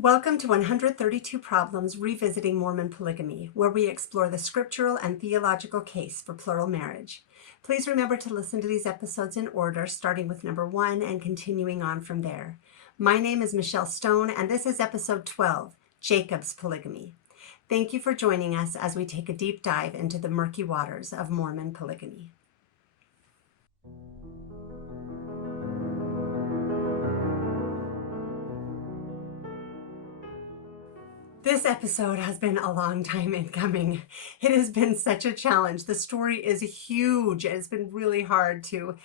Welcome to 132 Problems Revisiting Mormon Polygamy, where we explore the scriptural and theological case for plural marriage. Please remember to listen to these episodes in order, starting with number 1 and continuing on from there. My name is Michelle Stone, and this is episode 12, Jacob's Polygamy. Thank you for joining us as we take a deep dive into the murky waters of Mormon polygamy. This episode has been a long time in coming. It has been such a challenge. The story is huge. It's been really hard to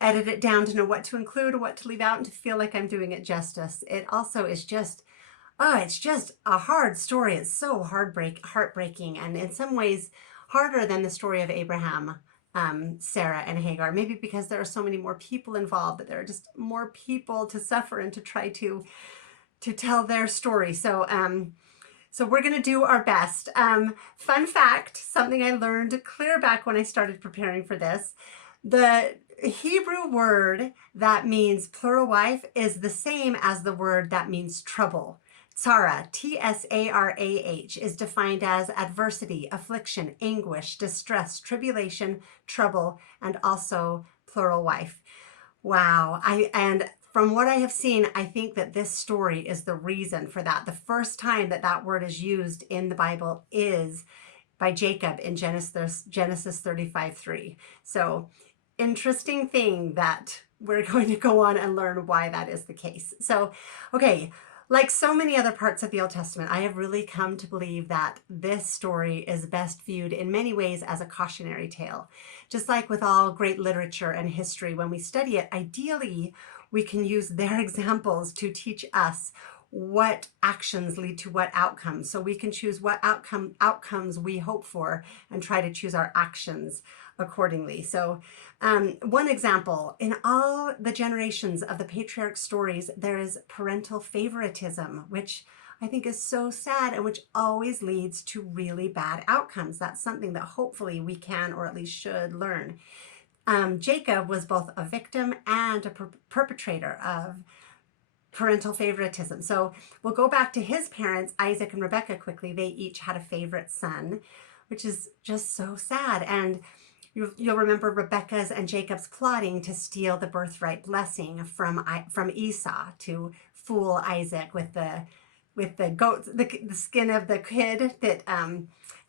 edit it down to know what to include or what to leave out and to feel like I'm doing it justice. It also is just, it's just a hard story. It's so heartbreaking, and in some ways harder than the story of Abraham, Sarah, and Hagar. Maybe because there are so many more people involved, that there are just more people to suffer and to try to tell their story. So we're going to do our best. Fun fact, something I learned clear back when I started preparing for this. The Hebrew word that means plural wife is the same as the word that means trouble. Tsarah, T-S-A-R-A-H, is defined as adversity, affliction, anguish, distress, tribulation, trouble, and also plural wife. Wow. And from what I have seen, I think that this story is the reason for that. The first time that that word is used in the Bible is by Jacob in Genesis 35:3. So interesting thing that we're going to go on and learn why that is the case. So, okay, like so many other parts of the Old Testament, I have really come to believe that this story is best viewed in many ways as a cautionary tale. Just like with all great literature and history, when we study it, ideally, we can use their examples to teach us what actions lead to what outcomes. So we can choose what outcomes we hope for and try to choose our actions accordingly. So one example, in all the generations of the patriarch stories, there is parental favoritism, which I think is so sad and which always leads to really bad outcomes. That's something that hopefully we can, or at least should, learn. Jacob was both a victim and a perpetrator of parental favoritism. So we'll go back to his parents, Isaac and Rebekah, quickly. They each had a favorite son, which is just so sad. And you'll remember Rebekah's and Jacob's plotting to steal the birthright blessing from Esau, to fool Isaac with the goat, the skin of the kid. That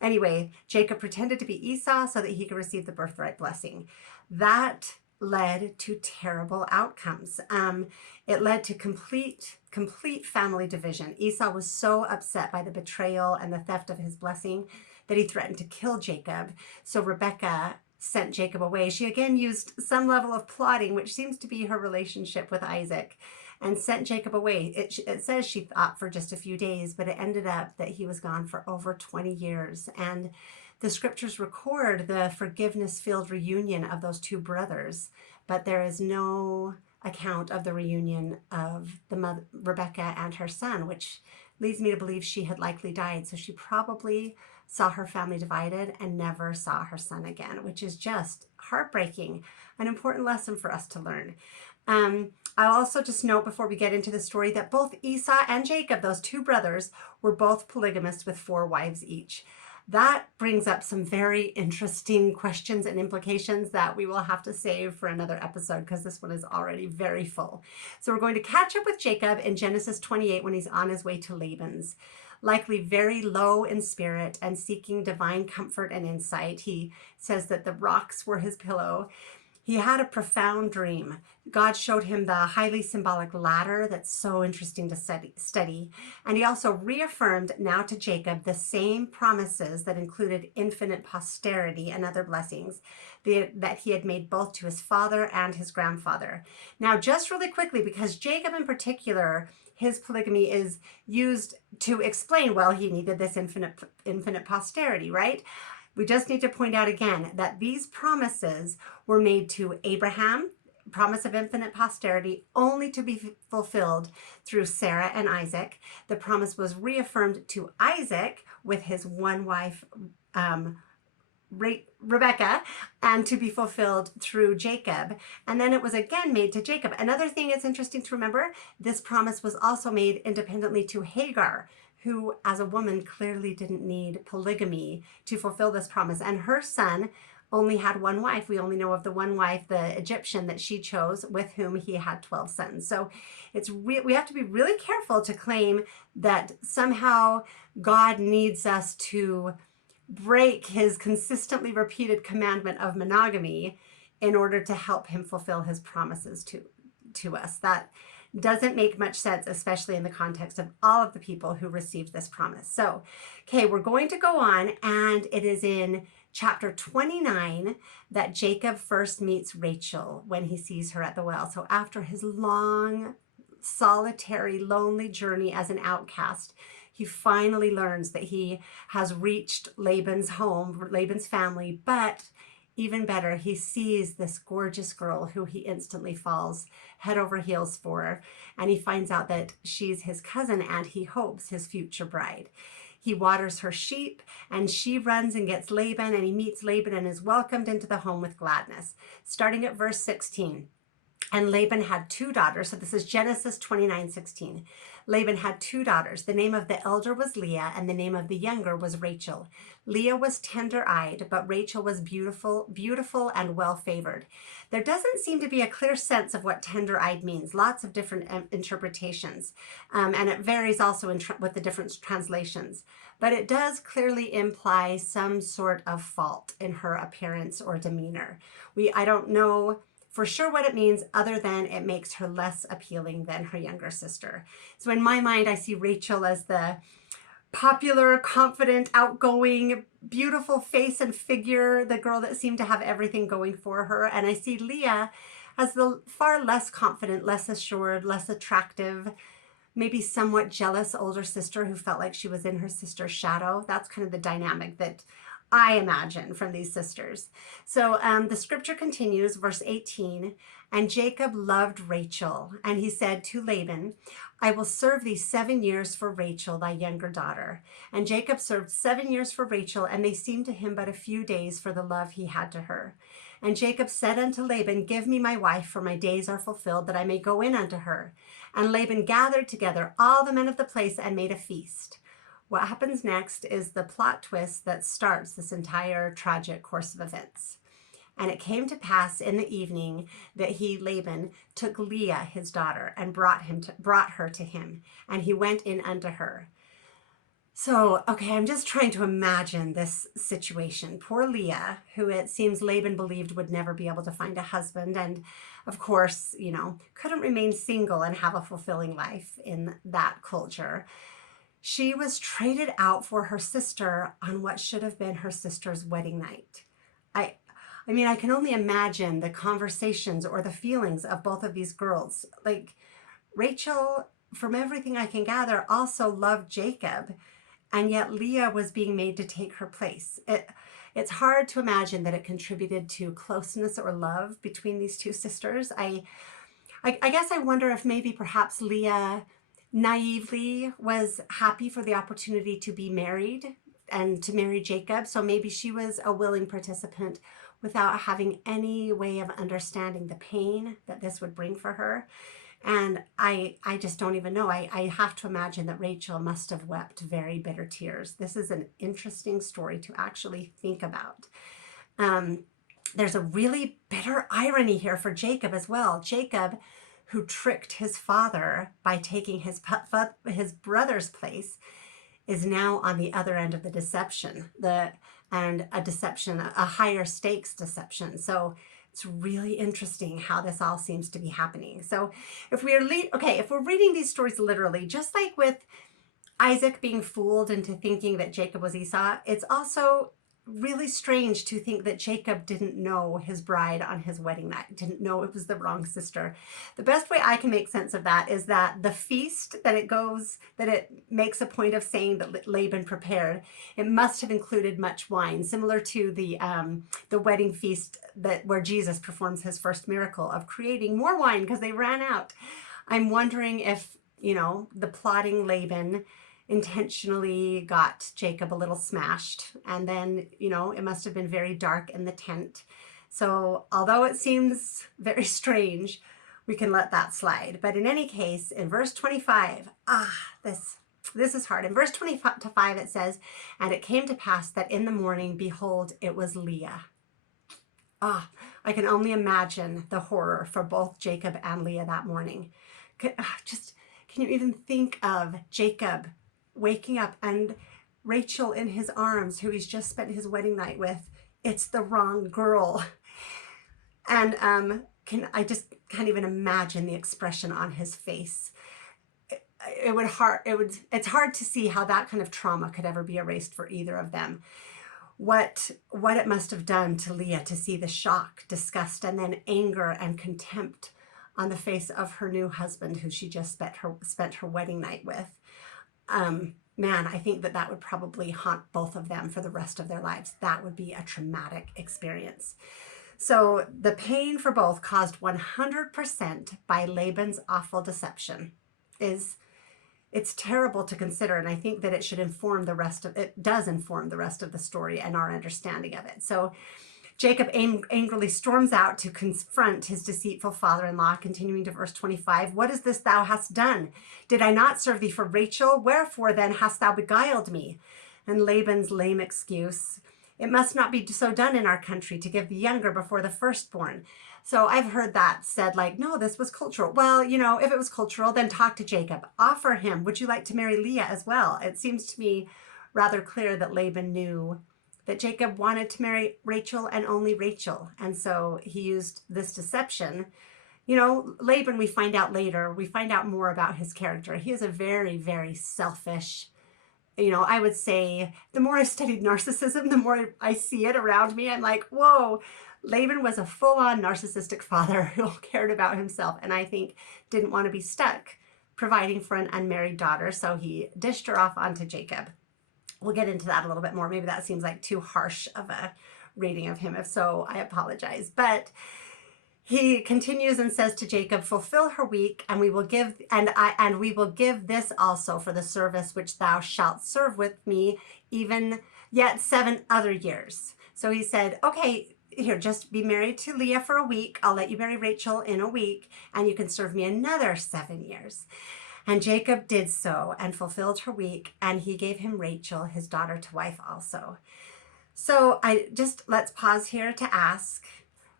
anyway, Jacob pretended to be Esau so that he could receive the birthright blessing. That led to terrible outcomes. It led to complete family division. Esau was so upset by the betrayal and the theft of his blessing that he threatened to kill Jacob. So Rebekah sent Jacob away. She again used some level of plotting, which seems to be her relationship with Isaac, and sent Jacob away. It says she thought for just a few days, but it ended up that he was gone for over 20 years. And the scriptures record the forgiveness-filled reunion of those two brothers, but there is no account of the reunion of Rebekah and her son, which leads me to believe she had likely died. So she probably saw her family divided and never saw her son again, which is just heartbreaking, an important lesson for us to learn. I'll also just note before we get into the story that both Esau and Jacob, those two brothers, were both polygamists with 4 wives each. That brings up some very interesting questions and implications that we will have to save for another episode, because this one is already very full. So we're going to catch up with Jacob in Genesis 28 when he's on his way to Laban's. Likely very low in spirit and seeking divine comfort and insight. He says that the rocks were his pillow. He had a profound dream. God showed him the highly symbolic ladder that's so interesting to study. And he also reaffirmed now to Jacob the same promises that included infinite posterity and other blessings that he had made both to his father and his grandfather. Now, just really quickly, because Jacob in particular, his polygamy is used to explain, well, he needed this infinite posterity, right? We just need to point out again that these promises were made to Abraham, promise of infinite posterity, only to be fulfilled through Sarah and Isaac. The promise was reaffirmed to Isaac with his one wife, Rebecca, and to be fulfilled through Jacob. And then it was again made to Jacob. Another thing it's interesting to remember, this promise was also made independently to Hagar, who as a woman clearly didn't need polygamy to fulfill this promise. And her son only had one wife. We only know of the one wife, the Egyptian, that she chose, with whom he had 12 sons. So we have to be really careful to claim that somehow God needs us to break his consistently repeated commandment of monogamy in order to help him fulfill his promises to us. That doesn't make much sense, especially in the context of all of the people who received this promise. So, okay, we're going to go on, and it is in chapter 29 that Jacob first meets Rachel when he sees her at the well. So after his long, solitary, lonely journey as an outcast, he finally learns that he has reached Laban's home, Laban's family, but even better, he sees this gorgeous girl who he instantly falls head over heels for, and he finds out that she's his cousin and he hopes his future bride. He waters her sheep, and she runs and gets Laban, and he meets Laban and is welcomed into the home with gladness. Starting at verse 16. And Laban had 2 daughters. So this is Genesis 29:16. Laban had 2 daughters. The name of the elder was Leah, and the name of the younger was Rachel. Leah was tender-eyed, but Rachel was beautiful and well-favored. There doesn't seem to be a clear sense of what tender-eyed means. Lots of different interpretations, and it varies also with the different translations. But it does clearly imply some sort of fault in her appearance or demeanor. I don't know for sure what it means, other than it makes her less appealing than her younger sister. So in my mind, I see Rachel as the popular, confident, outgoing, beautiful face and figure, the girl that seemed to have everything going for her. And I see Leah as the far less confident, less assured, less attractive, maybe somewhat jealous older sister who felt like she was in her sister's shadow. That's kind of the dynamic that I imagine from these sisters. So the scripture continues, verse 18, and Jacob loved Rachel, and he said to Laban, I will serve thee 7 years for Rachel, thy younger daughter. And Jacob served 7 years for Rachel, and they seemed to him but a few days for the love he had to her. And Jacob said unto Laban, give me my wife, for my days are fulfilled, that I may go in unto her. And Laban gathered together all the men of the place and made a feast. What happens next is the plot twist that starts this entire tragic course of events. And it came to pass in the evening that Laban, took Leah his daughter and brought her to him, and he went in unto her. So, okay, I'm just trying to imagine this situation. Poor Leah, who it seems Laban believed would never be able to find a husband, and of course, couldn't remain single and have a fulfilling life in that culture. She was traded out for her sister on what should have been her sister's wedding night. I mean, I can only imagine the conversations or the feelings of both of these girls. Like, Rachel, from everything I can gather, also loved Jacob, and yet Leah was being made to take her place. It's hard to imagine that it contributed to closeness or love between these two sisters. I guess I wonder if maybe perhaps Leah naively was happy for the opportunity to be married and to marry Jacob. So maybe she was a willing participant without having any way of understanding the pain that this would bring for her. And I just don't even know. I have to imagine that Rachel must have wept very bitter tears. This is an interesting story to actually think about. There's a really bitter irony here for Jacob as well. Jacob, who tricked his father by taking his brother's place, is now on the other end of the deception, a higher stakes deception. So it's really interesting how this all seems to be happening. So if we're reading these stories literally, just like with Isaac being fooled into thinking that Jacob was Esau, it's also really strange to think that Jacob didn't know his bride on his wedding night, didn't know it was the wrong sister. The best way I can make sense of that is that the feast that it makes a point of saying that Laban prepared, it must have included much wine, similar to the wedding feast where Jesus performs his first miracle of creating more wine because they ran out. I'm wondering if, the plotting Laban intentionally got Jacob a little smashed. And then, it must have been very dark in the tent. So although it seems very strange, we can let that slide. But in any case, in verse 25, this is hard. In verse 25, it says, "And it came to pass that in the morning, behold, it was Leah." I can only imagine the horror for both Jacob and Leah that morning. Can you even think of Jacob waking up and Rachel in his arms, who he's just spent his wedding night with? It's the wrong girl. And I just can't even imagine the expression on his face. It's hard to see how that kind of trauma could ever be erased for either of them. What it must have done to Leah to see the shock, disgust, and then anger and contempt on the face of her new husband, who she just spent her wedding night with. Man, I think that would probably haunt both of them for the rest of their lives. That would be a traumatic experience. So the pain for both, caused 100% by Laban's awful deception, it's terrible to consider, and I think that it does inform the rest of the story and our understanding of it. So Jacob angrily storms out to confront his deceitful father-in-law, continuing to verse 25. "What is this thou hast done? Did I not serve thee for Rachel? Wherefore then hast thou beguiled me?" And Laban's lame excuse: "It must not be so done in our country, to give the younger before the firstborn." So I've heard that said like, no, this was cultural. Well, if it was cultural, then talk to Jacob. Offer him, would you like to marry Leah as well? It seems to me rather clear that Laban knew that Jacob wanted to marry Rachel and only Rachel. And so he used this deception. Laban, we find out more about his character. He is a very, very selfish, I would say, the more I've studied narcissism, the more I see it around me. I'm like, whoa, Laban was a full-on narcissistic father who cared about himself, and I think didn't want to be stuck providing for an unmarried daughter, so he dished her off onto Jacob. We'll get into that a little bit more. Maybe that seems like too harsh of a rating of him. If so, I apologize. But he continues and says to Jacob, "Fulfill her week, and we will give this also for the service which thou shalt serve with me, even yet 7 other years." So he said, okay, here, just be married to Leah for a week. I'll let you marry Rachel in a week, and you can serve me another 7 years. And Jacob did so and fulfilled her week, and he gave him Rachel, his daughter, to wife also. So let's pause here to ask,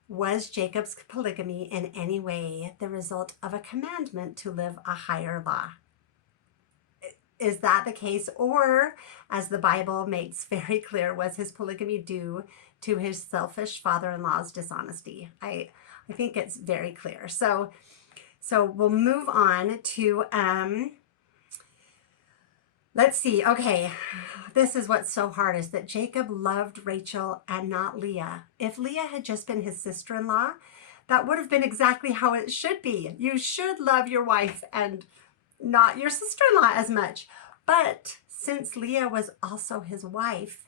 was Jacob's polygamy in any way the result of a commandment to live a higher law? Is that the case? Or, as the Bible makes very clear, was his polygamy due to his selfish father-in-law's dishonesty? I think it's very clear. So we'll move on to, let's see. Okay, this is what's so hard, is that Jacob loved Rachel and not Leah. If Leah had just been his sister-in-law, that would have been exactly how it should be. You should love your wife and not your sister-in-law as much. But since Leah was also his wife,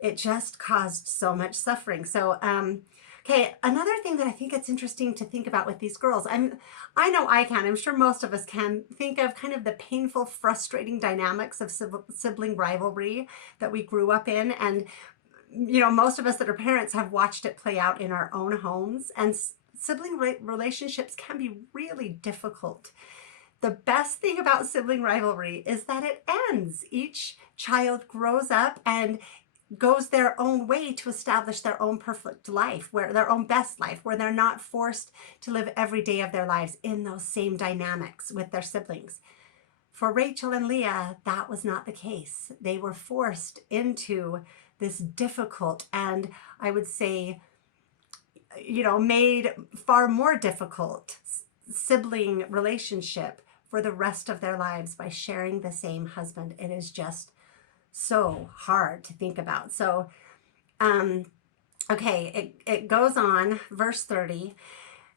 it just caused so much suffering. So, okay, another thing that I think it's interesting to think about with these girls, I know I'm sure most of us can think of kind of the painful, frustrating dynamics of sibling rivalry that we grew up in. And, most of us that are parents have watched it play out in our own homes. And sibling relationships can be really difficult. The best thing about sibling rivalry is that it ends. Each child grows up and goes their own way to establish their own perfect life, their own best life, where they're not forced to live every day of their lives in those same dynamics with their siblings. For Rachel and Leah, that was not the case. They were forced into this difficult, and I would say, made far more difficult sibling relationship for the rest of their lives by sharing the same husband. It is just so hard to think about. So, okay, it goes on, verse 30.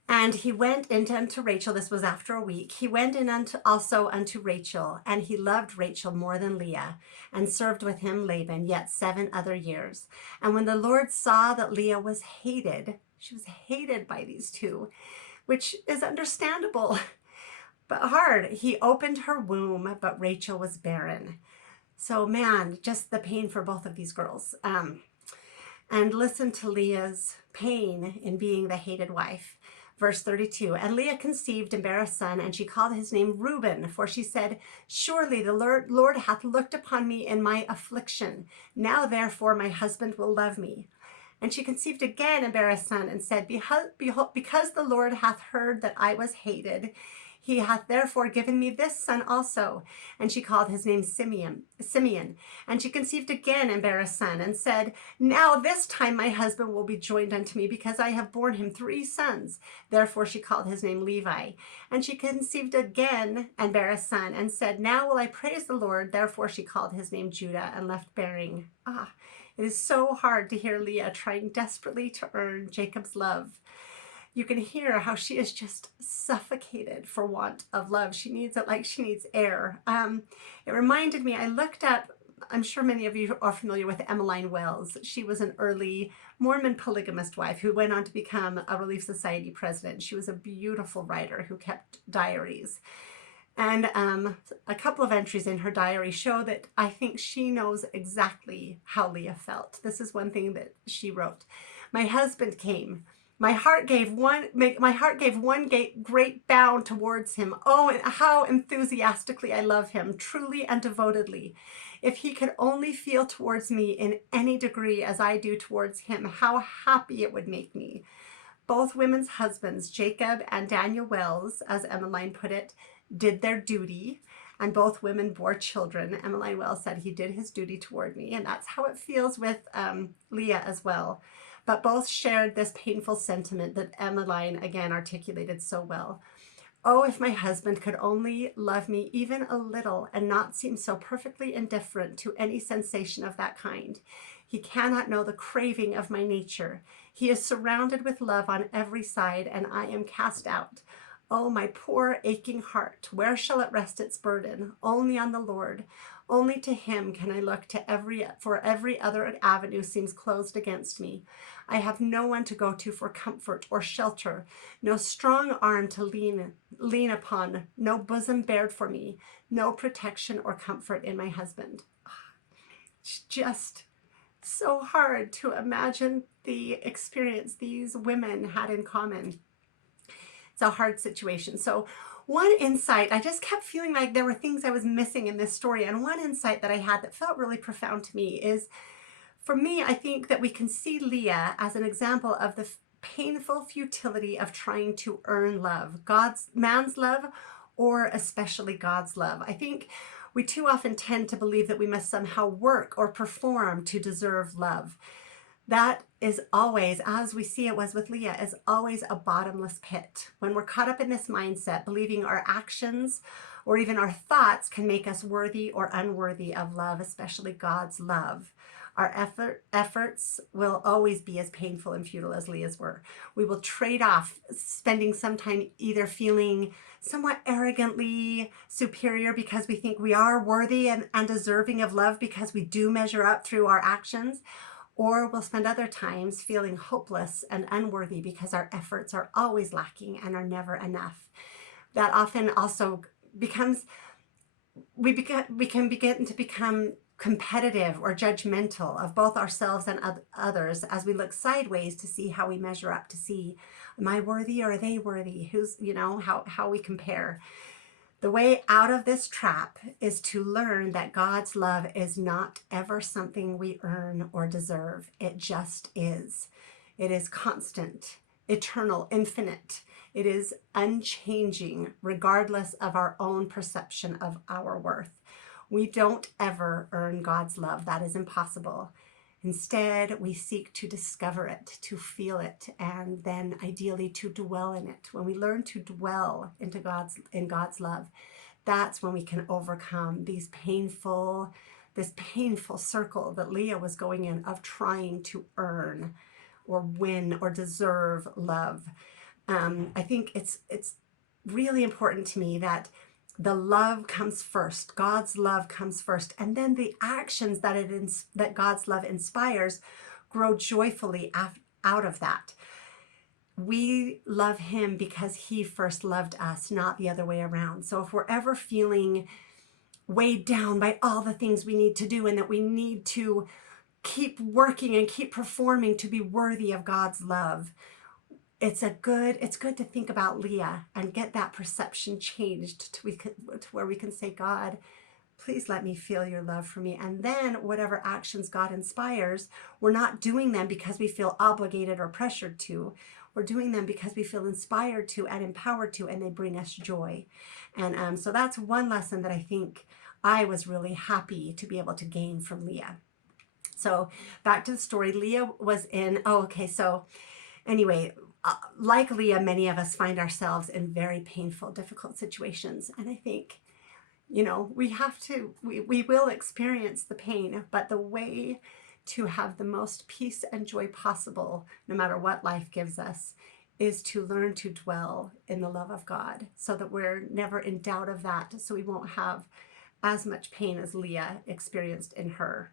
"And he went in unto Rachel," this was after a week, "he went in also unto Rachel, and he loved Rachel more than Leah, and served with him Laban yet 7 other years. And when the Lord saw that Leah was hated," she was hated by these two, which is understandable, but hard. He opened her womb, but Rachel was barren. So man, just the pain for both of these girls. And listen to Leah's pain in being the hated wife. Verse 32, and Leah conceived and bare a son, and she called his name Reuben, for she said, surely the Lord hath looked upon me in my affliction. Now therefore my husband will love me. And she conceived again and bare a son, and said, behold, because the Lord hath heard that I was hated, he hath therefore given me this son also. And she called his name Simeon. And she conceived again and bare a son, and said, now this time my husband will be joined unto me, because I have borne him 3 sons. Therefore she called his name Levi. And she conceived again and bare a son, and said, now will I praise the Lord. Therefore she called his name Judah, and left bearing. It is so hard to hear Leah trying desperately to earn Jacob's love. You can hear how she is just suffocated for want of love. She needs it like she needs air. It reminded me, I looked up, I'm sure many of you are familiar with Emmeline Wells. She was an early Mormon polygamist wife who went on to become a Relief Society president. She was a beautiful writer who kept diaries. And a couple of entries in her diary show that I think she knows exactly how Leah felt. This is one thing that she wrote. My husband came. My heart gave one great bound towards him. Oh, and how enthusiastically I love him, truly and devotedly. If he could only feel towards me in any degree as I do towards him, how happy it would make me. Both women's husbands, Jacob and Daniel Wells, as Emmeline put it, did their duty, and both women bore children. Emmeline Wells said he did his duty toward me, and that's how it feels with Leah as well. But both shared this painful sentiment that Emmeline again articulated so well. Oh, if my husband could only love me even a little and not seem so perfectly indifferent to any sensation of that kind. He cannot know the craving of my nature. He is surrounded with love on every side, and I am cast out. Oh, my poor aching heart, where shall it rest its burden? Only on the Lord. Only to him can I look for every other avenue seems closed against me. I have no one to go to for comfort or shelter, no strong arm to lean upon, no bosom bared for me, no protection or comfort in my husband. It's just so hard to imagine the experience these women had in common. It's a hard situation. So one insight, I just kept feeling like there were things I was missing in this story. And one insight that I had that felt really profound to me is, for me, I think that we can see Leah as an example of the painful futility of trying to earn love, man's love, or especially God's love. I think we too often tend to believe that we must somehow work or perform to deserve love. That is always, as we see it was with Leah, is always a bottomless pit. When we're caught up in this mindset, believing our actions or even our thoughts can make us worthy or unworthy of love, especially God's love, our efforts will always be as painful and futile as Leah's were. We will trade off spending some time either feeling somewhat arrogantly superior because we think we are worthy and deserving of love because we do measure up through our actions, or we'll spend other times feeling hopeless and unworthy because our efforts are always lacking and are never enough. That often also becomes, we can begin to become competitive or judgmental of both ourselves and others as we look sideways to see how we measure up, to see, am I worthy or are they worthy? Who's, how we compare. The way out of this trap is to learn that God's love is not ever something we earn or deserve. It just is. It is constant, eternal, infinite. It is unchanging, regardless of our own perception of our worth. We don't ever earn God's love. That is impossible. Instead, we seek to discover it, to feel it, and then ideally to dwell in it. When we learn to dwell in God's love, that's when we can overcome this painful circle that Leah was going in of trying to earn or win or deserve love. I think it's really important to me that the love comes first. God's love comes first. And then the actions that God's love inspires grow joyfully out of that. we love him because he first loved us, not the other way around. So if we're ever feeling weighed down by all the things we need to do and that we need to keep working and keep performing to be worthy of God's love, it's good to think about Leah and get that perception changed to where we can say, God, please let me feel your love for me. And then whatever actions God inspires, we're not doing them because we feel obligated or pressured to. We're doing them because we feel inspired to and empowered to, and they bring us joy. And so that's one lesson that I think I was really happy to be able to gain from Leah. So back to the story. Leah was in, so anyway, like Leah, many of us find ourselves in very painful, difficult situations. And I think, we will experience the pain, but the way to have the most peace and joy possible, no matter what life gives us, is to learn to dwell in the love of God so that we're never in doubt of that, so we won't have as much pain as Leah experienced in her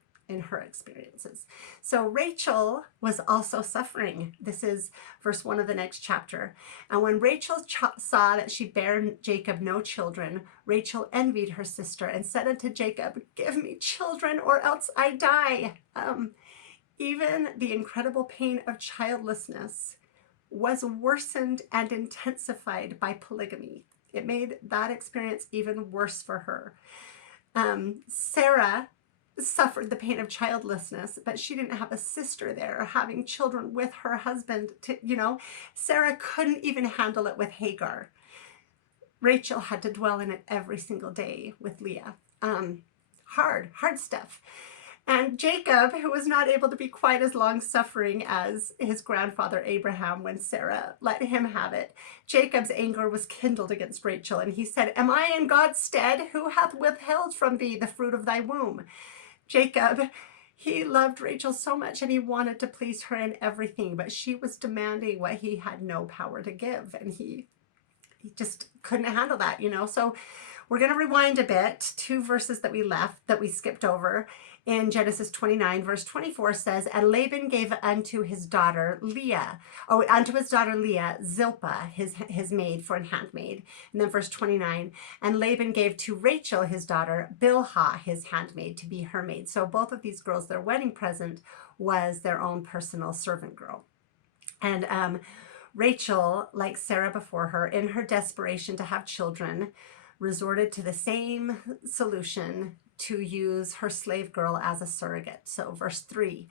experiences. So Rachel was also suffering. This is verse 1 of the next chapter. And when Rachel saw that she bare Jacob no children, Rachel envied her sister and said unto Jacob, give me children or else I die. Even the incredible pain of childlessness was worsened and intensified by polygamy. It made that experience even worse for her. Sarah suffered the pain of childlessness, but she didn't have a sister there having children with her husband. Sarah couldn't even handle it with Hagar. Rachel had to dwell in it every single day with Leah. Hard stuff. And Jacob, who was not able to be quite as long-suffering as his grandfather Abraham when Sarah let him have it, Jacob's anger was kindled against Rachel, and he said, am I in God's stead? Who hath withheld from thee the fruit of thy womb? Jacob, he loved Rachel so much and he wanted to please her in everything, but she was demanding what he had no power to give, and he just couldn't handle that, So we're going to rewind a bit, 2 verses that we skipped over. In Genesis 29, verse 24 says, and Laban gave unto his daughter Leah, Zilpah, his maid for an handmaid. And then verse 29, and Laban gave to Rachel, his daughter, Bilhah, his handmaid, to be her maid. So both of these girls, their wedding present was their own personal servant girl. And Rachel, like Sarah before her, in her desperation to have children, resorted to the same solution to use her slave girl as a surrogate. So verse 3,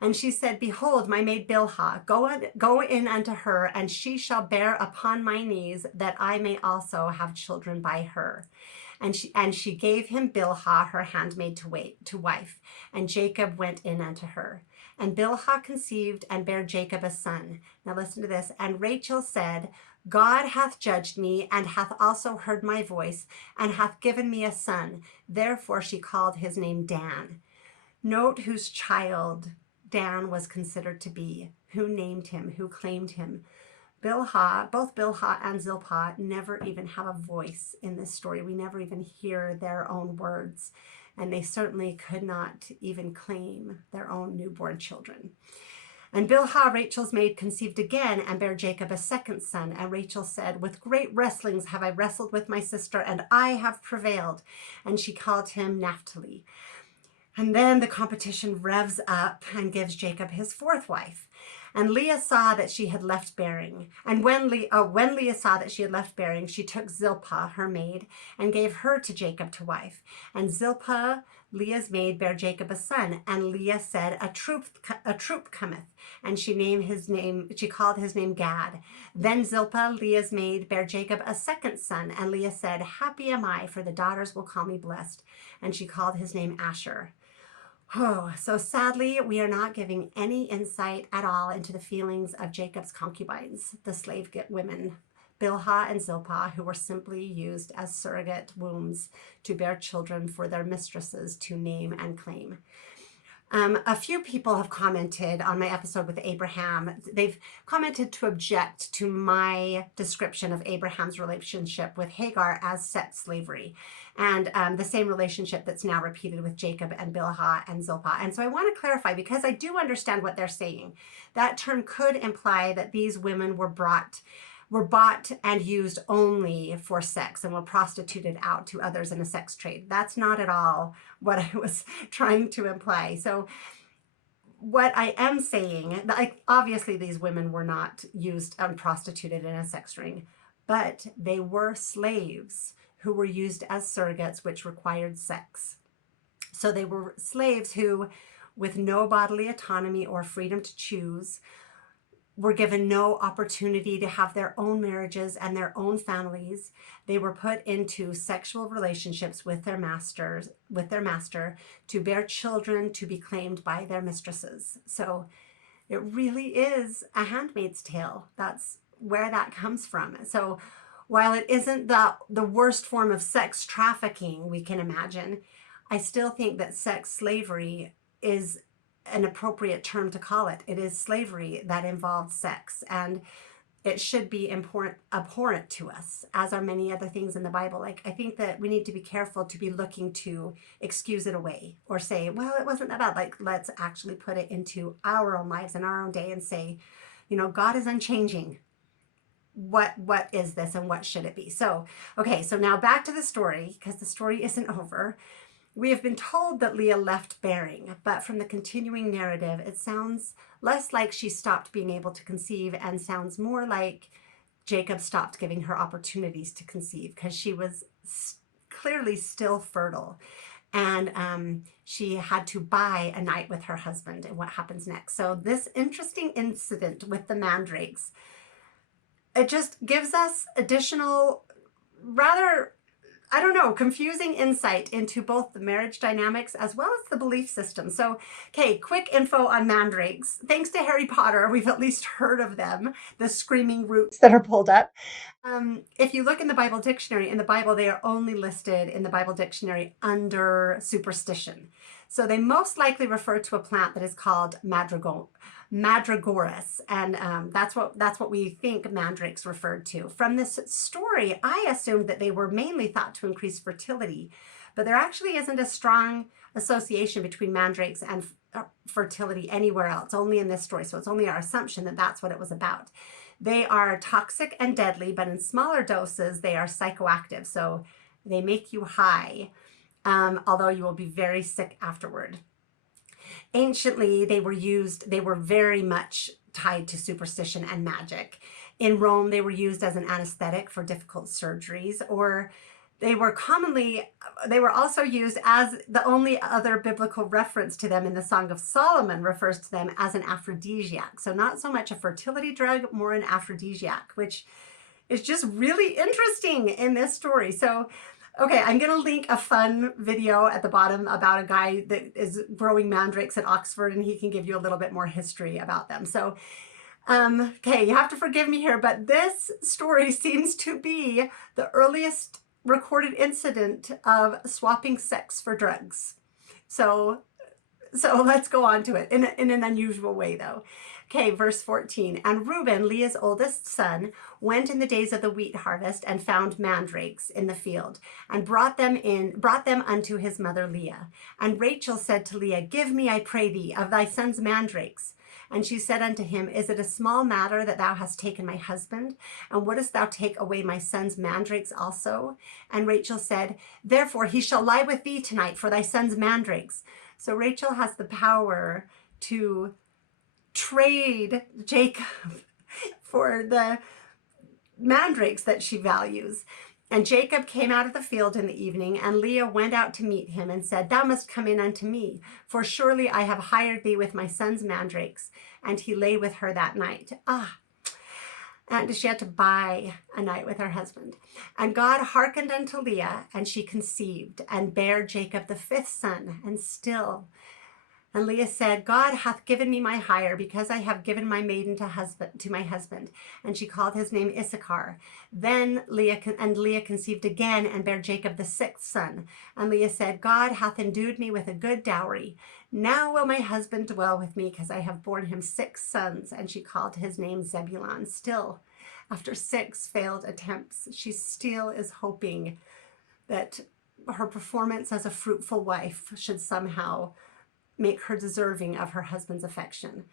and she said, behold, my maid Bilhah, go in unto her, and she shall bear upon my knees, that I may also have children by her. And she gave him Bilhah, her handmaid, to wife. And Jacob went in unto her. And Bilhah conceived and bare Jacob a son. Now listen to this. And Rachel said, God hath judged me, and hath also heard my voice, and hath given me a son. Therefore she called his name Dan. Note whose child Dan was considered to be, who named him, who claimed him. Bilhah, both Bilhah and Zilpah never even have a voice in this story. We never even hear their own words, and they certainly could not even claim their own newborn children. And Bilhah, Rachel's maid, conceived again and bare Jacob a second son. And Rachel said, with great wrestlings have I wrestled with my sister, and I have prevailed. And she called him Naphtali. And then the competition revs up and gives Jacob his fourth wife. And Leah saw that she had left bearing. And when Leah saw that she had left bearing, she took Zilpah, her maid, and gave her to Jacob to wife. And Zilpah, Leah's maid, bare Jacob a son. And Leah said, a troop cometh. And she called his name Gad. Then Zilpah, Leah's maid, bare Jacob a second son. And Leah said, happy am I, for the daughters will call me blessed. And she called his name Asher. Oh, so sadly, we are not giving any insight at all into the feelings of Jacob's concubines, the slave women, Bilhah and Zilpah, who were simply used as surrogate wombs to bear children for their mistresses to name and claim. A few people have commented on my episode with Abraham. They've commented to object to my description of Abraham's relationship with Hagar as sex slavery, and the same relationship that's now repeated with Jacob and Bilhah and Zilpah. And so I want to clarify, because I do understand what they're saying. That term could imply that these women were bought and used only for sex and were prostituted out to others in a sex trade. That's not at all what I was trying to imply. So what I am saying, like, obviously these women were not used and prostituted in a sex ring, but they were slaves who were used as surrogates, which required sex. So they were slaves who, with no bodily autonomy or freedom to choose, were given no opportunity to have their own marriages and their own families. They were put into sexual relationships with their master to bear children to be claimed by their mistresses. So it really is a handmaid's tale. That's where that comes from. So while it isn't the worst form of sex trafficking we can imagine, I still think that sex slavery is an appropriate term to call it. It is slavery that involves sex, and it should be abhorrent to us, as are many other things in the Bible. Like, I think that we need to be careful to be looking to excuse it away or say, well, it wasn't that bad. Like, let's actually put it into our own lives and our own day and say, you know, God is unchanging. What is this and what should it be? So, okay, so now back to the story, because the story isn't over. We have been told that Leah left bearing, but from the continuing narrative, it sounds less like she stopped being able to conceive and sounds more like Jacob stopped giving her opportunities to conceive, because she was clearly still fertile. And she had to buy a night with her husband. And what happens next? So this interesting incident with the mandrakes, it just gives us additional, rather, I don't know, confusing insight into both the marriage dynamics as well as the belief system. So, okay, quick info on mandrakes. Thanks to Harry Potter, we've at least heard of them, the screaming roots that are pulled up. If you look in the Bible dictionary, in the Bible, they are only listed in the Bible dictionary under superstition. So they most likely refer to a plant that is called Mandragoras, and that's what we think mandrakes referred to. From this story, I assumed that they were mainly thought to increase fertility, but there actually isn't a strong association between mandrakes and fertility anywhere else, only in this story. So it's only our assumption that that's what it was about. They are toxic and deadly, but in smaller doses, they are psychoactive. So they make you high, although you will be very sick afterward. Anciently, they were very much tied to superstition and magic. In Rome, they were used as an anesthetic for difficult surgeries, or they were also used as the only other biblical reference to them in the Song of Solomon refers to them as an aphrodisiac. So not so much a fertility drug, more an aphrodisiac, which is just really interesting in this story. So, okay, I'm going to link a fun video at the bottom about a guy that is growing mandrakes at Oxford, and he can give you a little bit more history about them. So, okay, you have to forgive me here, but this story seems to be the earliest recorded incident of swapping sex for drugs. So let's go on to it in an unusual way, though. Okay, verse 14. And Reuben, Leah's oldest son, went in the days of the wheat harvest and found mandrakes in the field, and brought them unto his mother Leah. And Rachel said to Leah, Give me, I pray thee, of thy son's mandrakes. And she said unto him, Is it a small matter that thou hast taken my husband? And wouldest thou take away my son's mandrakes also? And Rachel said, Therefore he shall lie with thee tonight for thy son's mandrakes. So Rachel has the power to trade Jacob for the mandrakes that she values. And Jacob came out of the field in the evening, and Leah went out to meet him and said, Thou must come in unto me, for surely I have hired thee with my son's mandrakes. And he lay with her that night. And she had to buy a night with her husband. And God hearkened unto Leah, and she conceived, and bare Jacob the fifth son. And still, And Leah said, God hath given me my hire, because I have given my maiden to my husband. And she called his name Issachar. Then Leah conceived again, and bare Jacob the sixth son. And Leah said, God hath endued me with a good dowry. Now will my husband dwell with me, because I have borne him 6 sons. And she called his name Zebulun. Still, after 6 failed attempts, she still is hoping that her performance as a fruitful wife should somehow make her deserving of her husband's affection.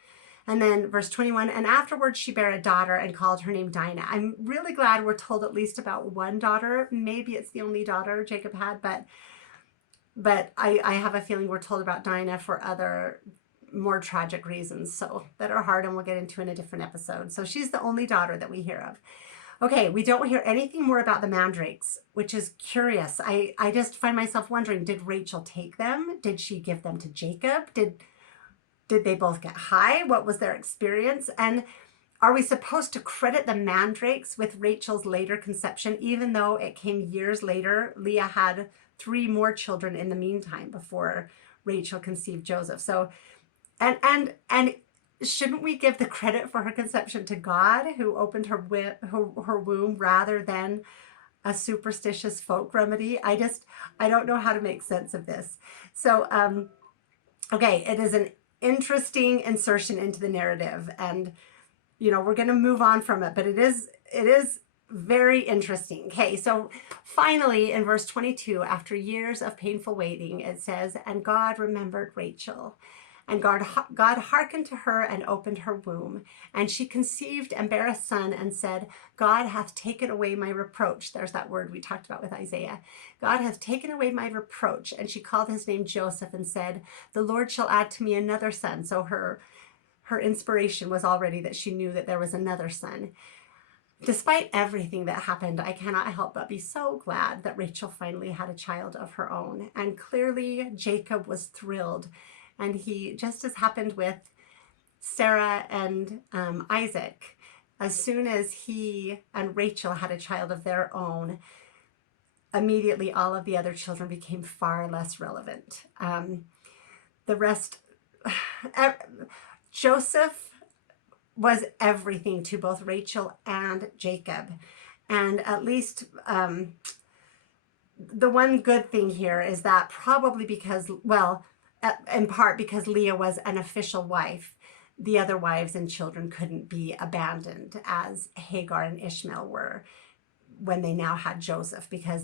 And then verse 21, and afterwards she bare a daughter and called her name Dinah. I'm really glad we're told at least about one daughter. Maybe it's the only daughter Jacob had, but I have a feeling we're told about Dinah for other more tragic reasons, so that are hard and we'll get into in a different episode. So she's the only daughter that we hear of. Okay, we don't hear anything more about the mandrakes, which is curious. I just find myself wondering, did Rachel take them? Did she give them to Jacob? Did they both get high? What was their experience? And are we supposed to credit the mandrakes with Rachel's later conception, even though it came years later? Leah had 3 more children in the meantime before Rachel conceived Joseph. So, and shouldn't we give the credit for her conception to God, who opened her womb, rather than a superstitious folk remedy? I don't know how to make sense of this. So, okay, it is an interesting insertion into the narrative, and we're going to move on from it, but it is very interesting. Okay, so finally in verse 22, after years of painful waiting, it says, and God remembered Rachel. And God hearkened to her and opened her womb. And she conceived and bare a son and said, God hath taken away my reproach. There's that word we talked about with Isaiah. God hath taken away my reproach. And she called his name Joseph and said, the Lord shall add to me another son. So her inspiration was already that she knew that there was another son. Despite everything that happened, I cannot help but be so glad that Rachel finally had a child of her own. And clearly Jacob was thrilled. And he, just as happened with Sarah and Isaac, as soon as he and Rachel had a child of their own, immediately all of the other children became far less relevant. The rest, Joseph was everything to both Rachel and Jacob. And at least the one good thing here is that probably because, well, in part because Leah was an official wife, the other wives and children couldn't be abandoned as Hagar and Ishmael were when they now had Joseph, because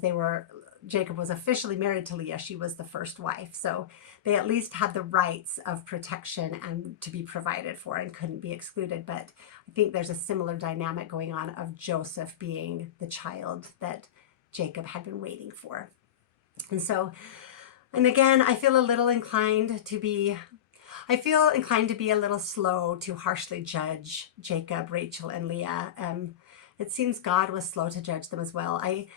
Jacob was officially married to Leah. She was the first wife. So they at least had the rights of protection and to be provided for and couldn't be excluded. But I think there's a similar dynamic going on of Joseph being the child that Jacob had been waiting for. And again, I feel inclined to be a little slow to harshly judge Jacob, Rachel, and Leah. It seems God was slow to judge them as well. I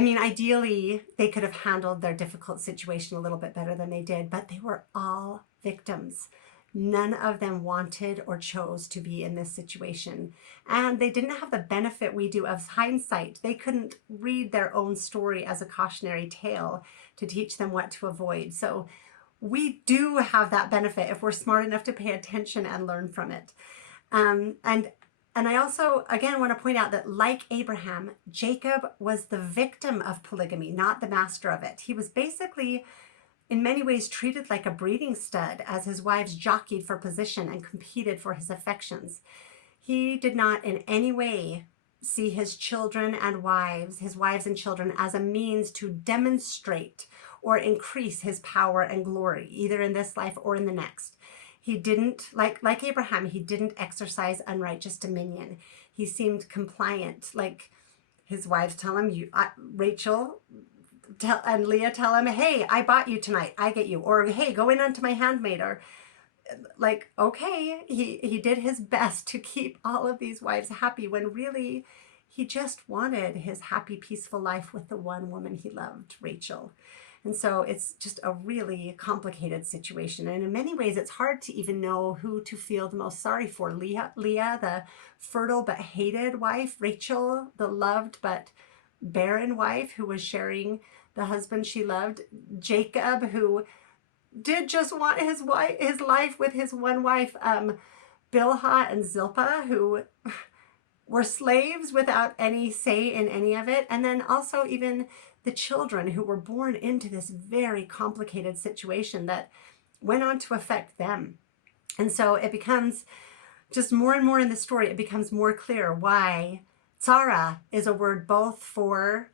mean, ideally, they could have handled their difficult situation a little bit better than they did, but they were all victims. None of them wanted or chose to be in this situation. And they didn't have the benefit we do of hindsight. They couldn't read their own story as a cautionary tale to teach them what to avoid. So we do have that benefit if we're smart enough to pay attention and learn from it. And I also, again, want to point out that, like Abraham, Jacob was the victim of polygamy, not the master of it. He was basically, in many ways, treated like a breeding stud as his wives jockeyed for position and competed for his affections. He did not in any way see his children and his wives and children, as a means to demonstrate or increase his power and glory, either in this life or in the next. He didn't, like Abraham, he didn't exercise unrighteous dominion. He seemed compliant, like his wives tell him, Rachel and Leah tell him, hey, I bought you tonight, I get you. Or, hey, go in unto my handmaid. Or like, okay, he did his best to keep all of these wives happy, when really he just wanted his happy, peaceful life with the one woman he loved, Rachel. And so it's just a really complicated situation. And in many ways, it's hard to even know who to feel the most sorry for. Leah, the fertile but hated wife; Rachel, the loved but barren wife who was sharing the husband she loved; Jacob, who did just want his life with his one wife, Bilhah and Zilpah, who were slaves without any say in any of it. And then also even the children who were born into this very complicated situation that went on to affect them. And so it becomes just more and more in the story, it becomes more clear why Tzara is a word both for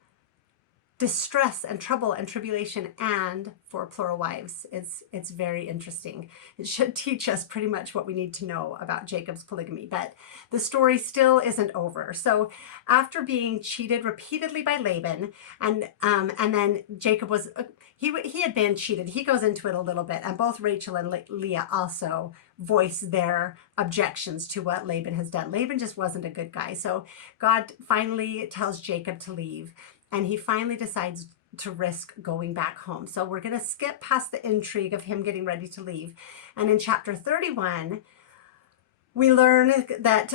distress and trouble and tribulation and for plural wives. It's very interesting. It should teach us pretty much what we need to know about Jacob's polygamy, but the story still isn't over. So after being cheated repeatedly by Laban, and then Jacob was, he had been cheated. He goes into it a little bit, and both Rachel and Leah also voice their objections to what Laban has done. Laban just wasn't a good guy. So God finally tells Jacob to leave. And he finally decides to risk going back home. So we're going to skip past the intrigue of him getting ready to leave. And in chapter 31, we learn that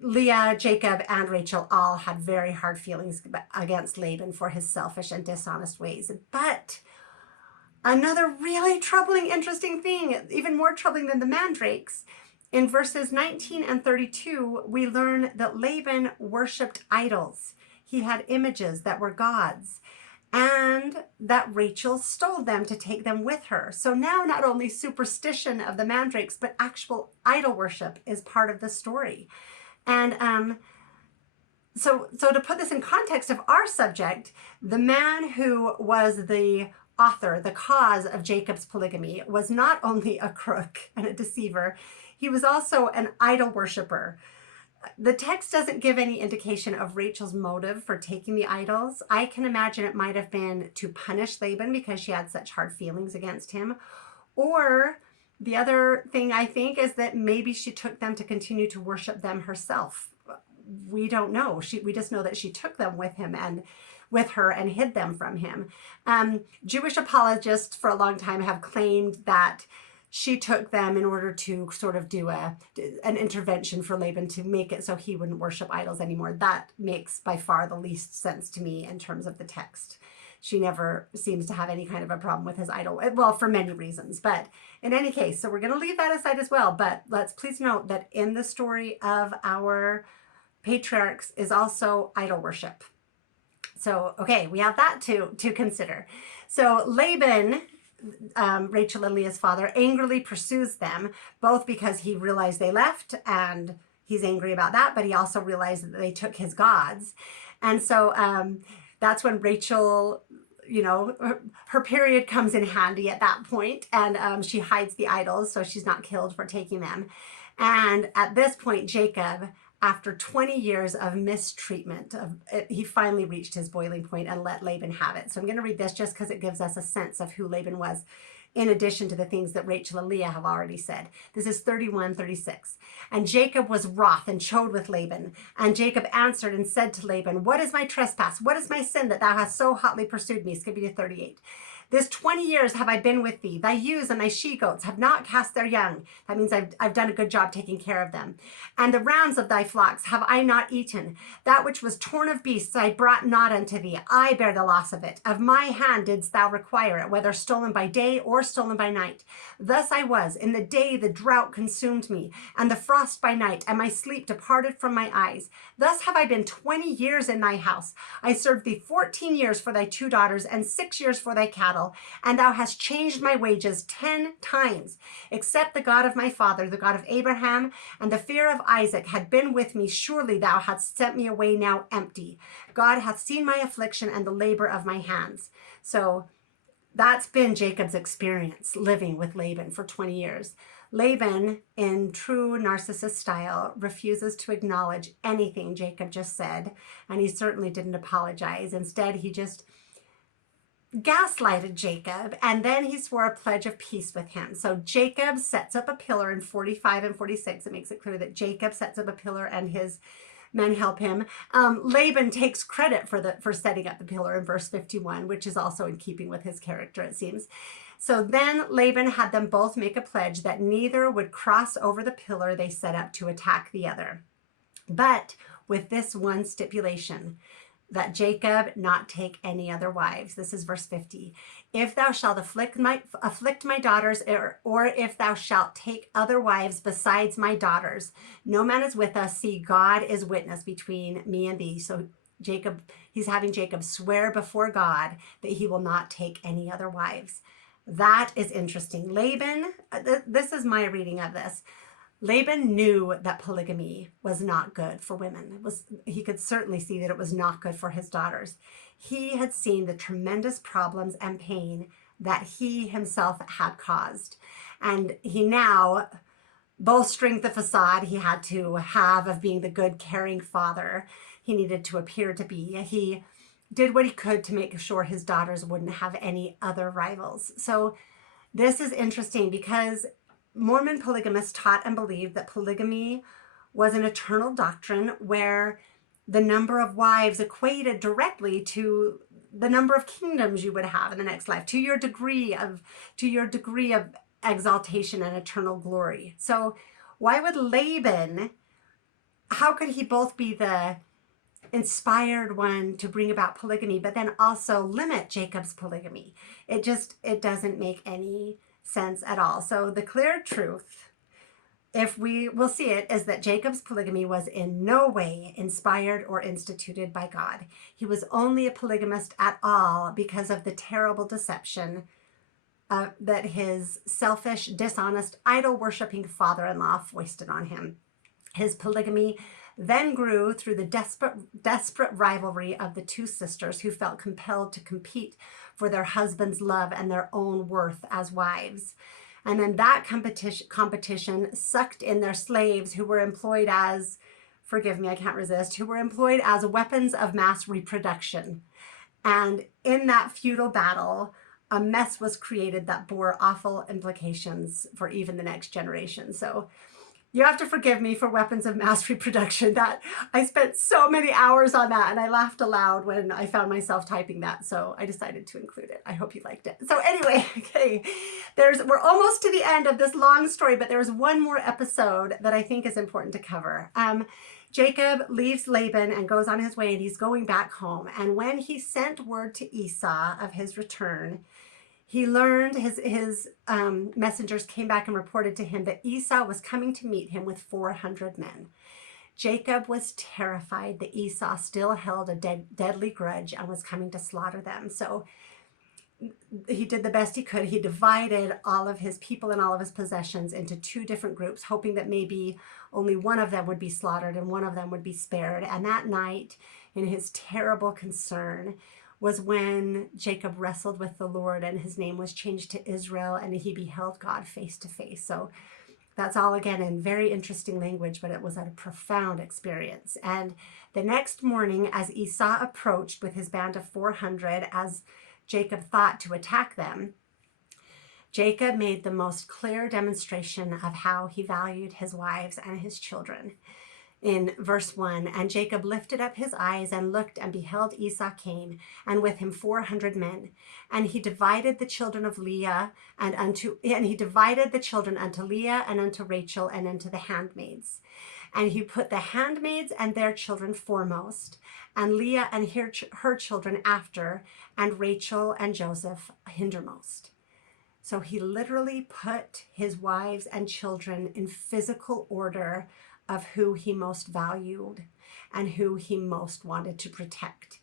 Leah, Jacob, and Rachel all had very hard feelings against Laban for his selfish and dishonest ways. But another really troubling, interesting thing, even more troubling than the mandrakes, in verses 19 and 32, we learn that Laban worshipped idols. He had images that were gods, and that Rachel stole them to take them with her. So now not only superstition of the mandrakes, but actual idol worship is part of the story. And so to put this in context of our subject, the man who was the author, the cause of Jacob's polygamy, was not only a crook and a deceiver, he was also an idol worshiper. The text doesn't give any indication of Rachel's motive for taking the idols. I can imagine it might have been to punish Laban because she had such hard feelings against him. Or the other thing I think is that maybe she took them to continue to worship them herself. We don't know. We just know that she took them with her and hid them from him. Jewish apologists for a long time have claimed that she took them in order to sort of do an intervention for Laban to make it so he wouldn't worship idols anymore. That makes by far the least sense to me in terms of the text. She never seems to have any kind of a problem with his idol, well, for many reasons. But in any case, so we're going to leave that aside as well. But let's please note that in the story of our patriarchs is also idol worship. So, okay, we have that to consider. So Laban, Rachel and Leah's father, angrily pursues them, both because he realized they left and he's angry about that, but he also realized that they took his gods. And so that's when Rachel, her period comes in handy at that point, and she hides the idols so she's not killed for taking them. And at this point, Jacob, after 20 years of mistreatment, he finally reached his boiling point and let Laban have it. So I'm going to read this just because it gives us a sense of who Laban was, in addition to the things that Rachel and Leah have already said. This is 31:36. And Jacob was wroth and chode with Laban. And Jacob answered and said to Laban, "What is my trespass? What is my sin that thou hast so hotly pursued me?" Skipping to 38. "This 20 years have I been with thee. Thy ewes and thy she-goats have not cast their young." That means I've done a good job taking care of them. "And the rams of thy flocks have I not eaten. That which was torn of beasts I brought not unto thee. I bear the loss of it. Of my hand didst thou require it, whether stolen by day or stolen by night. Thus I was. In the day the drought consumed me, and the frost by night, and my sleep departed from my eyes. Thus have I been 20 years in thy house. I served thee 14 years for thy 2 daughters, and 6 years for thy cattle. And thou hast changed my wages 10 times. Except the God of my father, the God of Abraham, and the fear of Isaac had been with me, surely thou hadst sent me away now empty. God hath seen my affliction and the labor of my hands." So that's been Jacob's experience living with Laban for 20 years. Laban, in true narcissist style, refuses to acknowledge anything Jacob just said, and he certainly didn't apologize. Instead, he just gaslighted Jacob, and then he swore a pledge of peace with him. So Jacob sets up a pillar in 45 and 46. It makes it clear that Jacob sets up a pillar and his men help him. Laban takes credit for setting up the pillar in verse 51, which is also in keeping with his character, it seems. So then Laban had them both make a pledge that neither would cross over the pillar they set up to attack the other. But with this one stipulation: that Jacob not take any other wives. This is verse 50. If thou shalt afflict my daughters, or if thou shalt take other wives besides my daughters, no man is with us. See, God is witness between me and thee. So Jacob, he's having Jacob swear before God that he will not take any other wives. That is interesting. Laban, this is my reading of this. Laban knew that polygamy was not good for women. He could certainly see that it was not good for his daughters. He had seen the tremendous problems and pain that he himself had caused. And he now, bolstering the facade he had to have of being the good, caring father he needed to appear to be, he did what he could to make sure his daughters wouldn't have any other rivals. So this is interesting because Mormon polygamists taught and believed that polygamy was an eternal doctrine where the number of wives equated directly to the number of kingdoms you would have in the next life, to your degree of exaltation and eternal glory. So why would Laban, how could he both be the inspired one to bring about polygamy, but then also limit Jacob's polygamy? It doesn't make any sense at all. So the clear truth, if we will see it, is that Jacob's polygamy was in no way inspired or instituted by God. He was only a polygamist at all because of the terrible deception that his selfish, dishonest, idol-worshiping father-in-law foisted on him. His polygamy then grew through the desperate rivalry of the two sisters who felt compelled to compete for their husband's love and their own worth as wives. And then that competition sucked in their slaves who were employed as, forgive me, I can't resist, who were employed as weapons of mass reproduction. And in that feudal battle, a mess was created that bore awful implications for even the next generation. So you have to forgive me for weapons of mass reproduction. That I spent so many hours on that, and I laughed aloud when I found myself typing that. So I decided to include it. I hope you liked it. So anyway, okay, we're almost to the end of this long story, but there's one more episode that I think is important to cover. Jacob leaves Laban and goes on his way, and he's going back home. And when he sent word to Esau of his return, he learned, his messengers came back and reported to him that Esau was coming to meet him with 400 men. Jacob was terrified that Esau still held a deadly grudge and was coming to slaughter them. So he did the best he could. He divided all of his people and all of his possessions into two different groups, hoping that maybe only one of them would be slaughtered and one of them would be spared. And that night, in his terrible concern, was when Jacob wrestled with the Lord and his name was changed to Israel and he beheld God face to face. So that's all, again, in very interesting language, but it was a profound experience. And the next morning, as Esau approached with his band of 400, as Jacob thought to attack them, Jacob made the most clear demonstration of how he valued his wives and his children. In verse 1, and Jacob lifted up his eyes and looked, and beheld Esau came, and with him 400 men. And he divided the children of Leah unto Leah and unto Rachel and unto the handmaids. And he put the handmaids and their children foremost, and Leah and her children after, and Rachel and Joseph hindermost. So he literally put his wives and children in physical order of who he most valued and who he most wanted to protect.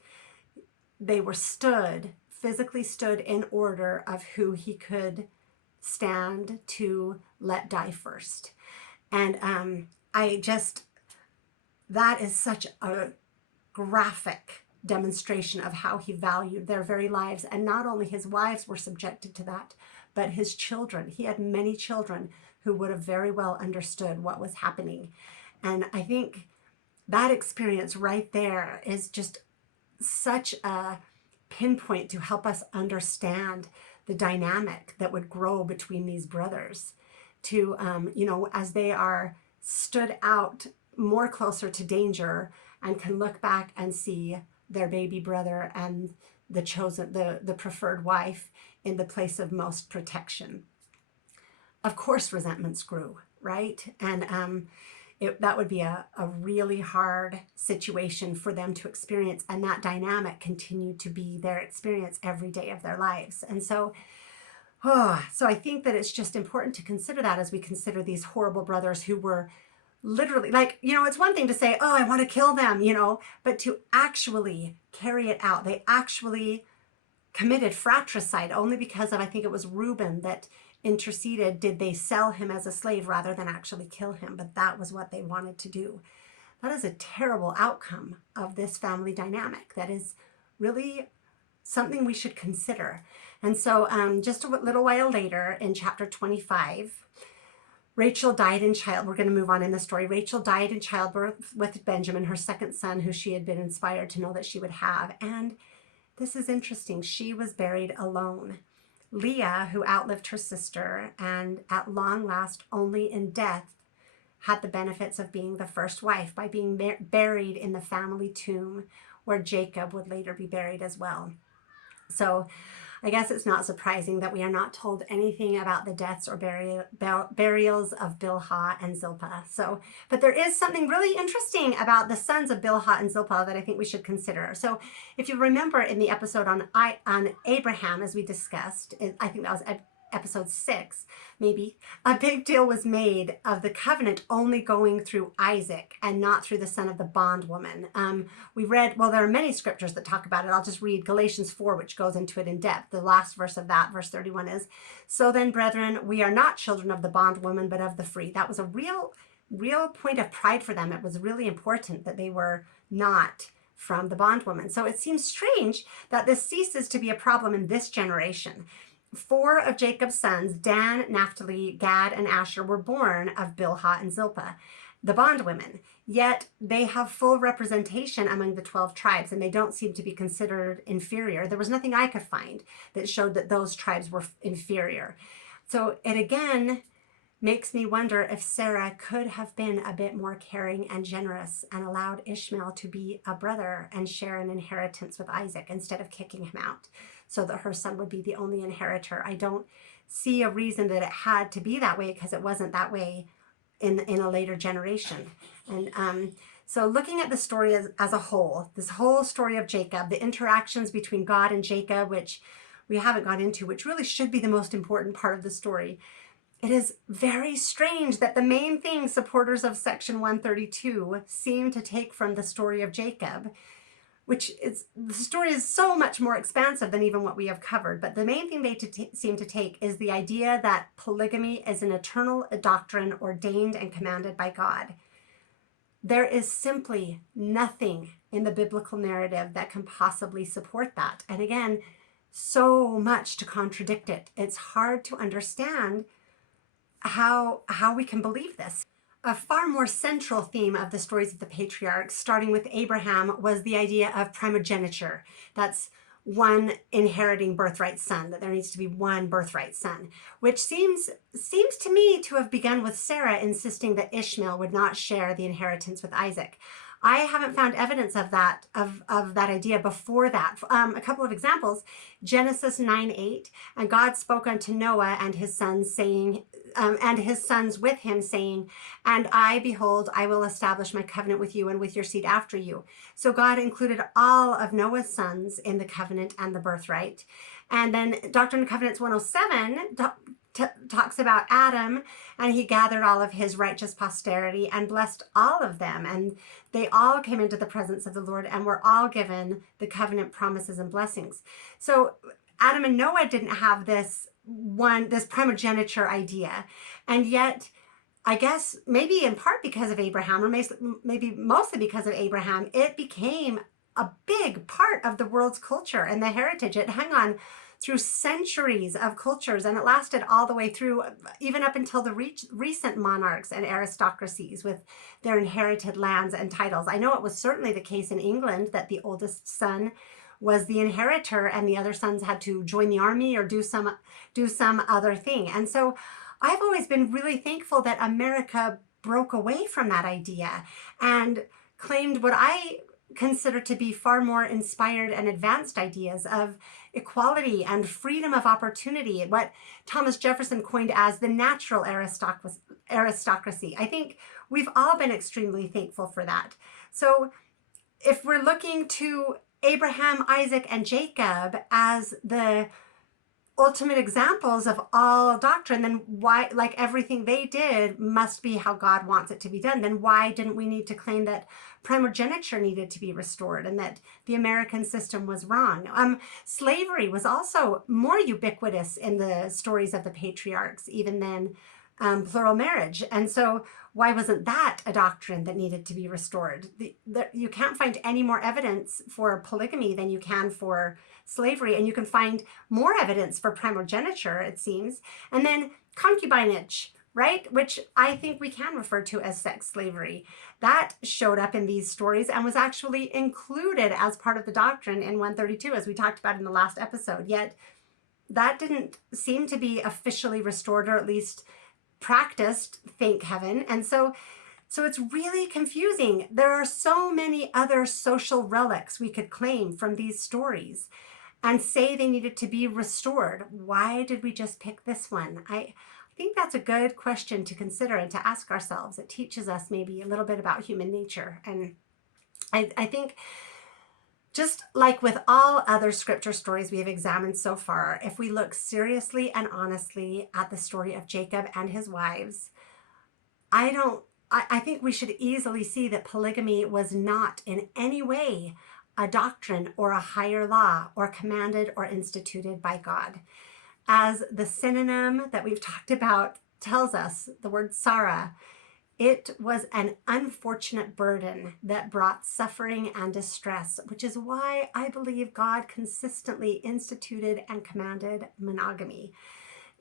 They were physically stood in order of who he could stand to let die first. And that is such a graphic demonstration of how he valued their very lives. And not only his wives were subjected to that, but his children. He had many children who would have very well understood what was happening. And I think that experience right there is just such a pinpoint to help us understand the dynamic that would grow between these brothers to, as they are stood out more closer to danger and can look back and see their baby brother and the preferred wife in the place of most protection. Of course, resentments grew, right? And that would be a really hard situation for them to experience, and that dynamic continued to be their experience every day of their lives. And so so I think that it's just important to consider that as we consider these horrible brothers who were literally, like, it's one thing to say, oh, I want to kill them, but to actually carry it out. They actually committed fratricide only because of, I think it was Reuben that interceded. Did they sell him as a slave rather than actually kill him? But that was what they wanted to do. That is a terrible outcome of this family dynamic. That is really something we should consider. And so just a little while later in chapter 25, Rachel died in child. We're going to move on in the story. Rachel died in childbirth with Benjamin, her second son, who she had been inspired to know that she would have. And this is interesting. She was buried alone. Leah, who outlived her sister and at long last only in death had the benefits of being the first wife by being buried in the family tomb where Jacob would later be buried as well. So I guess it's not surprising that we are not told anything about the deaths or burials of Bilhah and Zilpah. But there is something really interesting about the sons of Bilhah and Zilpah that I think we should consider. So if you remember in the episode on Abraham, as we discussed, I think that was episode 6, maybe, a big deal was made of the covenant only going through Isaac and not through the son of the bondwoman. We read, well, there are many scriptures that talk about it. I'll just read Galatians 4, which goes into it in depth. The last verse of that, verse 31 is, so then, brethren, we are not children of the bondwoman, but of the free. That was a real point of pride for them. It was really important that they were not from the bondwoman. So it seems strange that this ceases to be a problem in this generation. 4 of Jacob's sons, Dan, Naphtali, Gad, and Asher, were born of Bilhah and Zilpah, the bondwomen. Yet they have full representation among the 12 tribes, and they don't seem to be considered inferior. There was nothing I could find that showed that those tribes were inferior. So it again makes me wonder if Sarah could have been a bit more caring and generous and allowed Ishmael to be a brother and share an inheritance with Isaac instead of kicking him out, so that her son would be the only inheritor. I don't see a reason that it had to be that way, because it wasn't that way in a later generation. And so looking at the story as a whole, this whole story of Jacob, the interactions between God and Jacob, which we haven't got into, which really should be the most important part of the story, it is very strange that the main thing supporters of section 132 seem to take from the story of Jacob, which is, the story is so much more expansive than even what we have covered, but the main thing they seem to take is the idea that polygamy is an eternal doctrine ordained and commanded by God. There is simply nothing in the biblical narrative that can possibly support that. And again, so much to contradict it. It's hard to understand how we can believe this. A far more central theme of the stories of the patriarchs, starting with Abraham, was the idea of primogeniture. That's one inheriting birthright son, that there needs to be one birthright son, which seems to me to have begun with Sarah insisting that Ishmael would not share the inheritance with Isaac. I haven't found evidence of that idea before that. A couple of examples: Genesis 9:8, and God spoke unto Noah and his sons, saying, and his sons with him, saying, and I, behold, I will establish my covenant with you and with your seed after you. So God included all of Noah's sons in the covenant and the birthright. And then Doctrine and Covenants 107 talks about Adam, and he gathered all of his righteous posterity and blessed all of them, and they all came into the presence of the Lord and were all given the covenant promises and blessings. So Adam and Noah didn't have this primogeniture idea, and yet I guess maybe in part because of Abraham, or maybe mostly because of Abraham, it became a big part of the world's culture and the heritage. It hung on through centuries of cultures, and it lasted all the way through, even up until the recent monarchs and aristocracies with their inherited lands and titles. I know it was certainly the case in England that the oldest son was the inheritor and the other sons had to join the army or do some other thing. And so I've always been really thankful that America broke away from that idea and claimed what I consider to be far more inspired and advanced ideas of equality and freedom of opportunity, what Thomas Jefferson coined as the natural aristocracy. I think we've all been extremely thankful for that. So if we're looking to Abraham, Isaac, and Jacob as the ultimate examples of all doctrine, then why, like everything they did must be how God wants it to be done, then why didn't we need to claim that primogeniture needed to be restored and that the American system was wrong? Slavery was also more ubiquitous in the stories of the patriarchs, even than plural marriage. And so why wasn't that a doctrine that needed to be restored? You can't find any more evidence for polygamy than you can for slavery, and you can find more evidence for primogeniture, it seems. And then concubinage, right? Which I think we can refer to as sex slavery. That showed up in these stories and was actually included as part of the doctrine in 132, as we talked about in the last episode. Yet that didn't seem to be officially restored, or at least practiced, thank heaven. And so it's really confusing. There are so many other social relics we could claim from these stories and say they needed to be restored. Why did we just pick this one? I think that's a good question to consider and to ask ourselves. It teaches us maybe a little bit about human nature. And I think, just like with all other scripture stories we have examined so far, if we look seriously and honestly at the story of Jacob and his wives, I think we should easily see that polygamy was not in any way a doctrine or a higher law or commanded or instituted by God. As the synonym that we've talked about tells us, the word Sarah, it was an unfortunate burden that brought suffering and distress, which is why I believe God consistently instituted and commanded monogamy.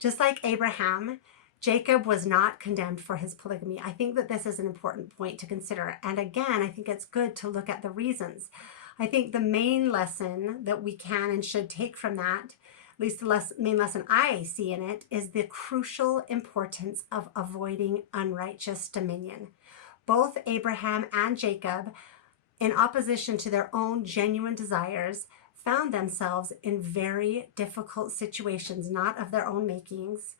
Just like Abraham, Jacob was not condemned for his polygamy. I think that this is an important point to consider. And again, I think it's good to look at the reasons. I think the main lesson that we can and should take from that, at least the main lesson I see in it, is the crucial importance of avoiding unrighteous dominion. Both Abraham and Jacob, in opposition to their own genuine desires, found themselves in very difficult situations, not of their own makings,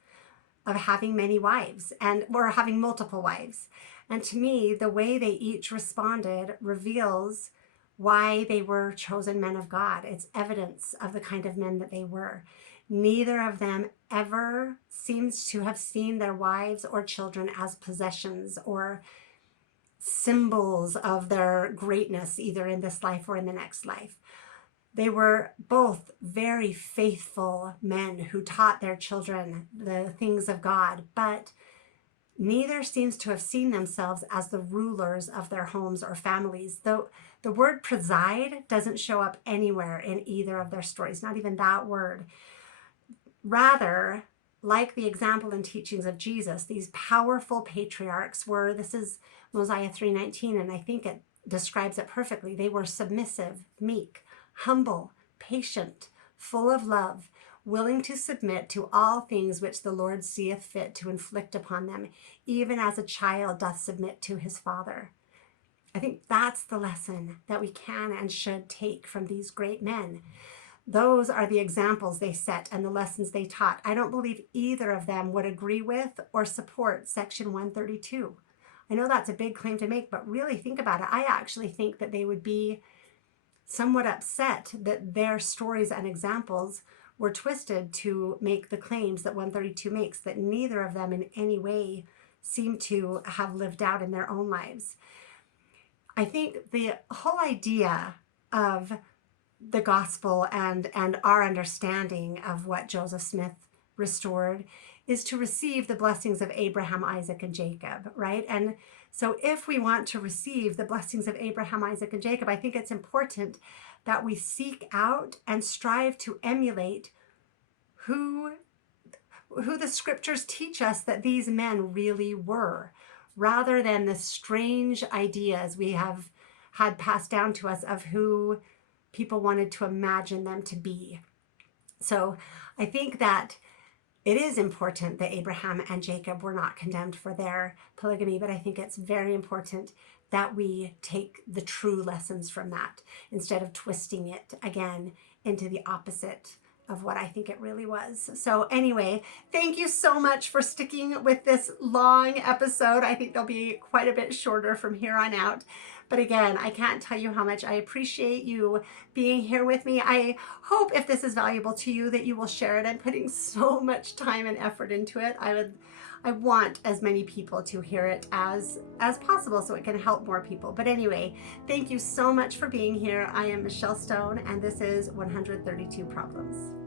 of having many wives or having multiple wives. And to me, the way they each responded reveals why they were chosen men of God. It's evidence of the kind of men that they were. Neither of them ever seems to have seen their wives or children as possessions or symbols of their greatness, either in this life or in the next life. They were both very faithful men who taught their children the things of God, but neither seems to have seen themselves as the rulers of their homes or families. Though the word preside doesn't show up anywhere in either of their stories, not even that word. Rather, like the example and teachings of Jesus, these powerful patriarchs were, this is Mosiah 3:19, and I think it describes it perfectly. They were submissive, meek, humble, patient, full of love, willing to submit to all things which the Lord seeth fit to inflict upon them, even as a child doth submit to his father. I think that's the lesson that we can and should take from these great men. Those are the examples they set and the lessons they taught. I don't believe either of them would agree with or support Section 132. I know that's a big claim to make, but really think about it. I actually think that they would be somewhat upset that their stories and examples were twisted to make the claims that 132 makes, that neither of them in any way seem to have lived out in their own lives. I think the whole idea of the gospel and our understanding of what Joseph Smith restored is to receive the blessings of Abraham, Isaac, and Jacob, right? And so if we want to receive the blessings of Abraham, Isaac, and Jacob, I think it's important that we seek out and strive to emulate who the scriptures teach us that these men really were, rather than the strange ideas we have had passed down to us of who people wanted to imagine them to be. So I think that it is important that Abraham and Jacob were not condemned for their polygamy, but I think it's very important that we take the true lessons from that instead of twisting it again into the opposite of what I think it really was. So anyway, thank you so much for sticking with this long episode. I think they'll be quite a bit shorter from here on out. But again, I can't tell you how much I appreciate you being here with me. I hope if this is valuable to you that you will share it. I'm putting so much time and effort into it. I want as many people to hear it as possible so it can help more people. But anyway, thank you so much for being here. I am Michelle Stone, and this is 132 Problems.